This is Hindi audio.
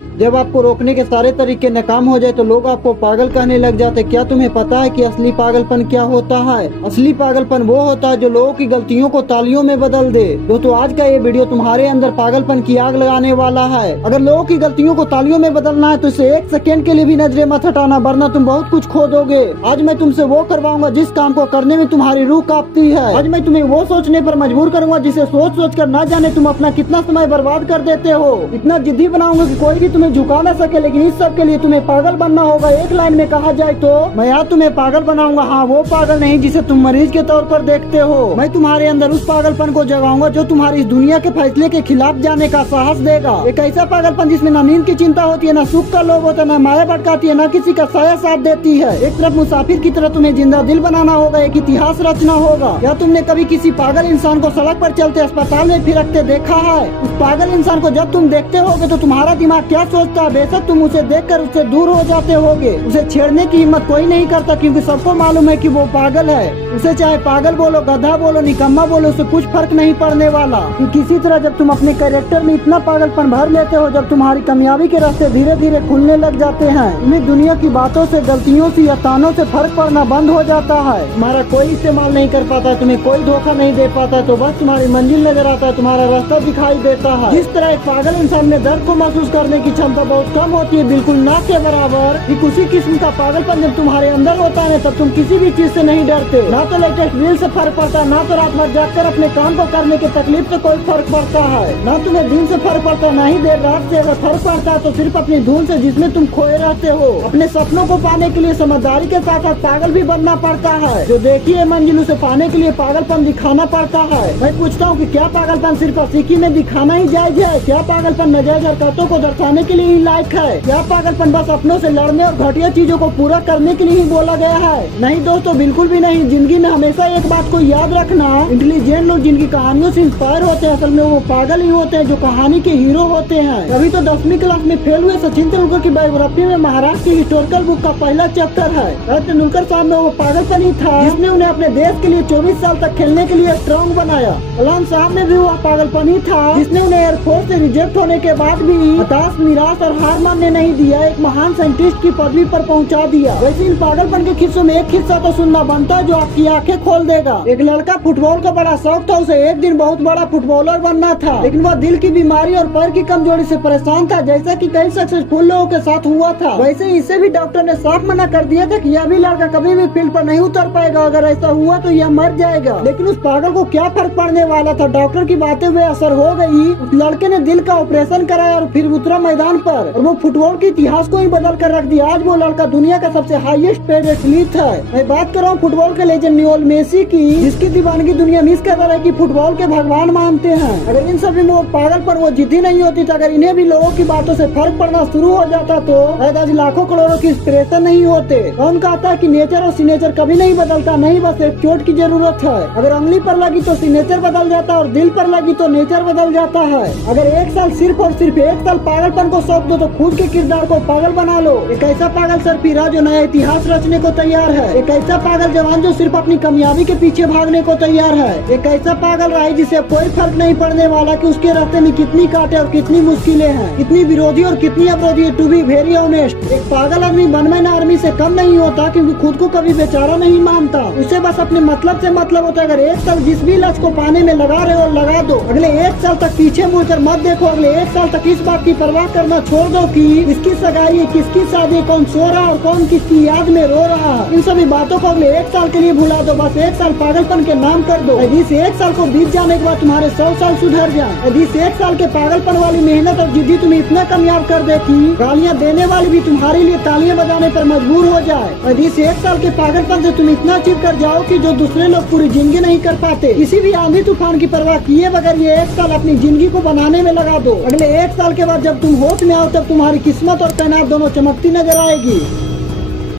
जब आपको रोकने के सारे तरीके नाकाम हो जाए तो लोग आपको पागल कहने लग जाते। क्या तुम्हें पता है कि असली पागलपन क्या होता है? असली पागलपन वो होता है जो लोगों की गलतियों को तालियों में बदल दे। दोस्तों, आज का ये वीडियो तुम्हारे अंदर पागलपन की आग लगाने वाला है। अगर लोगों की गलतियों को तालियों में बदलना है तो इसे एक सेकेंड के लिए भी नजरे मत हटाना, वरना तुम बहुत कुछ खो दोगे। आज मैं तुमसे वो करवाऊंगा जिस काम को करने में तुम्हारी रूह कांपती है। आज मैं तुम्हें वो सोचने पर मजबूर करूंगा जिसे सोच सोच कर ना जाने तुम अपना कितना समय बर्बाद कर देते हो। इतना जिद्दी बनाऊंगा कि कोई भी तुम्हें झुका ना सके, लेकिन इस सब के लिए तुम्हें पागल बनना होगा। एक लाइन में कहा जाए तो मैं यहाँ तुम्हें पागल बनाऊंगा। हाँ, वो पागल नहीं जिसे तुम मरीज के तौर पर देखते हो। मैं तुम्हारे अंदर उस पागलपन को जगाऊंगा जो तुम्हारी इस दुनिया के फैसले के खिलाफ जाने का साहस देगा। एक ऐसा पागलपन जिसमें न नींद की चिंता होती है, न सुख का लोभ होता है, न माया भटकाती है, न किसी का साया साथ देती है। एक तरफ मुसाफिर की तरह तुम्हें जिंदा दिल बनाना होगा, एक इतिहास रचना होगा। क्या तुमने कभी किसी पागल इंसान को सड़क पर चलते अस्पताल में फिरकते देखा है? उस पागल इंसान को जब तुम देखते होगे तो तुम्हारा दिमाग क्या सोचता है? बेशक तुम उसे देखकर उससे दूर हो जाते होगे। उसे छेड़ने की हिम्मत कोई नहीं करता, क्योंकि सबको मालूम है कि वो पागल है। उसे चाहे पागल बोलो, गधा बोलो, निकम्मा बोलो, उसे कुछ फर्क नहीं पड़ने वाला। किसी तरह जब तुम अपने कैरेक्टर में इतना पागलपन भर लेते हो, जब तुम्हारी कामयाबी के रास्ते धीरे धीरे खुलने लग जाते हैं, तुम्हें दुनिया की बातों से, गलतियों से या तानों से फर्क पड़ना बंद हो जाता है। तुम्हारा कोई इस्तेमाल नहीं कर पाता, तुम्हें कोई धोखा नहीं दे पाता, तो बस तुम्हारी मंजिल नजर आता है, तुम्हारा रास्ता दिखाई देता है। जिस तरह एक पागल इंसान में दर्द को महसूस करने की क्षमता बहुत कम होती है, बिल्कुल ना के बराबर, एक उसी किस्म का पागलपन जब तुम्हारे अंदर होता है तब तुम किसी भी चीज से नहीं डरते। ना तो लेटेस्ट रील से फर्क पड़ता है, ना तो रात भर जागकर अपने काम को करने की तकलीफ से कोई फर्क पड़ता है, ना तुम्हें दिन से फर्क पड़ता, ना ही देर रात से। अगर फर्क पड़ता है तो सिर्फ अपनी धुन से जिसमें तुम खोए रहते हो। अपने सपनों को पाने के लिए समझदारी के साथ साथ पागल भी बनना पड़ता है। जो देखी है मंजिल उसे पाने के लिए पागलपन दिखाना पड़ता है। मैं पूछता हूँ कि क्या पागलपन सिर्फ असीकी में दिखाना ही जायज है? क्या पागलपन नाजायज हरकतों को दर्शाने के लिए ही लायक है? क्या पागलपन बस अपनों से लड़ने और घटिया चीजों को पूरा करने के लिए ही बोला गया है? नहीं दोस्तों, बिल्कुल भी नहीं। जिंदगी में हमेशा एक बात को याद रखना, इंटेलिजेंट लोग जिनकी कहानियों से इंस्पायर होते हैं, असल में वो पागल ही होते हैं जो कहानी के हीरो होते हैं। अभी तो 10वीं क्लास में फेल हुए सचिन तेंदुलकर की बायोग्राफी में महाराष्ट्र की हिस्टोरिकल बुक का पहला चैप्टर है। तेंदुलकर साहब में वो पागलपन ही था जिसने उन्हें अपने देश के लिए 24 साल तक खेलने के लिए स्ट्रॉन्ग बनाया। कलाम साहब में भी वो पागलपन ही था जिसने उन्हें एयरफोर्स से रिजेक्ट होने के बाद भी हताश, निराश और हार मानने नहीं दिया, एक महान साइंटिस्ट की पदवी पर पहुंचा दिया। वैसे इन पागलपन के किस्सों में एक किस्सा तो सुनना बनता है जो आपकी आंखें खोल देगा। एक लड़का फुटबॉल का बड़ा शौक था, उसे एक दिन बहुत बड़ा फुटबॉलर बनना था, लेकिन वह दिल की बीमारी और पैर की कमजोरी से परेशान था, जैसा कि कई सक्सेसफुल लोगों के साथ हुआ था। वैसे इसे भी डॉक्टर ने साफ मना कर दिया था कि यह भी लड़का कभी भी फील्ड पर नहीं उतर पाएगा, अगर ऐसा हुआ तो यह मर जाएगा। लेकिन उस पागल को क्या फर्क पड़ने वाला था? डॉक्टर की बातें हुए असर हो गई। उस लड़के ने दिल का ऑपरेशन कराया और फिर उतरा मैदान पर, और वो फुटबॉल के इतिहास को ही बदल कर रख दिया। आज वो लड़का दुनिया का सबसे हाईएस्ट पेड एथलीट है। मैं बात कर रहा हूँ फुटबॉल के लेजेंड लियोनेल मेसी की, जिसकी दीवानगी दुनिया मिस कर रहा है कि फुटबॉल के भगवान मानते हैं। अगर इन सभी में वो पागल पर वो जिद्दी नहीं होती तो अगर इन्हें भी लोगों की बातों से फर्क पड़ना शुरू हो जाता तो आज लाखों करोड़ों की इंस्पिरेशन नहीं होते। कौन कहता है कि नेचर और सिग्नेचर कभी नहीं बदलता? नहीं, बस एक चोट की जरूरत है। अगर उंगली पर लगी तो सिग्नेचर बदल जाता है और दिल पर लगी तो नेचर बदल जाता है। अगर एक साल सिर्फ और सिर्फ एक साल पागलपन को सौंप दो तो खुद के किरदार को पागल बना लो। एक ऐसा पागल सरफिरा जो नया इतिहास रचने को तैयार है। एक ऐसा पागल जवान जो सिर्फ अपनी कामयाबी के पीछे भागने को तैयार है। एक ऐसा पागल राही जिसे कोई फर्क नहीं पड़ने वाला कि उसके रास्ते में कितनी कांटे और कितनी मुश्किलें हैं, कितनी विरोधी और कितनी अवरोधी। टू बी वेरी ऑनेस्ट, एक पागल आदमी वन मैन आर्मी से कम नहीं होता, क्योंकि खुद को कभी बेचारा नहीं मानता। उसे बस अपने मतलब से मतलब होता है। अगर एक साल जिस भी लक्ष्य को पाने में लगा रहे हो लगा दो। अगले एक साल तक पीछे मुड़कर मत देखो। अगले एक साल तक इस बात की परवाह करना छोड़ दो कि किसकी सगाई, किसकी शादी, कौन सो रहा और कौन किसकी याद में रो रहा। इन सभी बातों को अगले एक साल के लिए भुला दो। बस एक साल पागलपन के नाम कर दो। यदि इस एक साल को बीत जाने के बाद तुम्हारे 100 साल सुधर जाए, यदि इस एक साल के पागलपन वाली मेहनत और जिद्दी तुम्हें इतना कामयाब कर दे कि गालियाँ देने वाली भी तुम्हारे लिए तालियां बजाने पर मजबूर हो जाए, यदि इस एक साल के पागलपन से तुम इतना चिप कर जाओ कि जो दूसरे लोग पूरी जिंदगी नहीं कर पाते, किसी भी आंधी तूफान की परवाह किए बगैर ये एक साल अपनी जिंदगी को बनाने में लगा दो। अगले एक साल के बाद जब तुम होश में आओ तब तुम्हारी किस्मत और कायनात दोनों चमकती नजर आएगी।